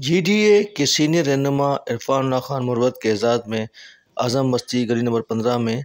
GDA के senior रहनुमा इरफान खान मरोत के एजाज़ में आज़म बस्ती गली नंबर 15 में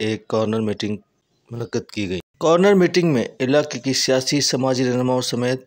एक कॉर्नर मीटिंग मुनक्कद की गई। कॉर्नर मीटिंग में इलाके की सियासी समाजी रहनुमाओं समेत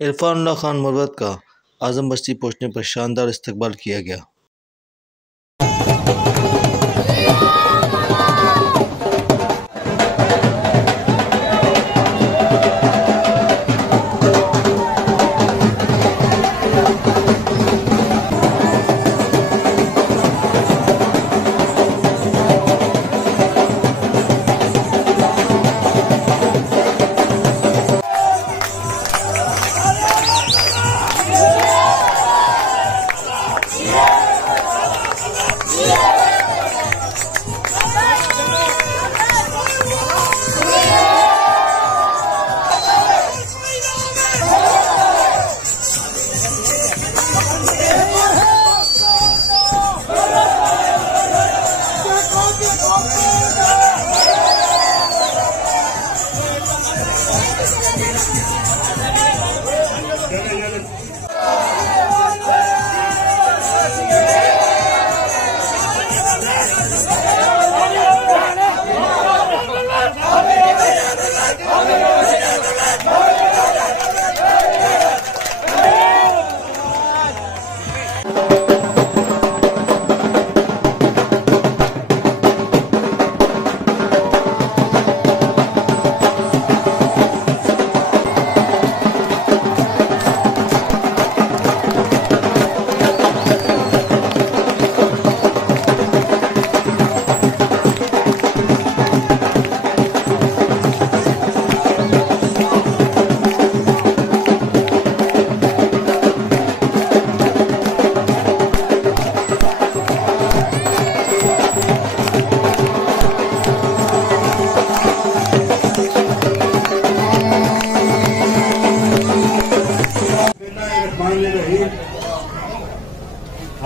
इरफान खान मरोत का आज़म बस्ती पहुँचने पर शानदार इस्तकबाल किया गया।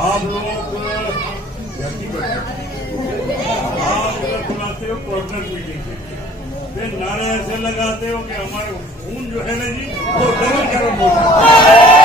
आप लोग बुलाते हो कॉर्नर मीटिंग फिर नारे ऐसे लगाते हो कि हमारा खून जो है ना जी वो डबल गर्म होता है।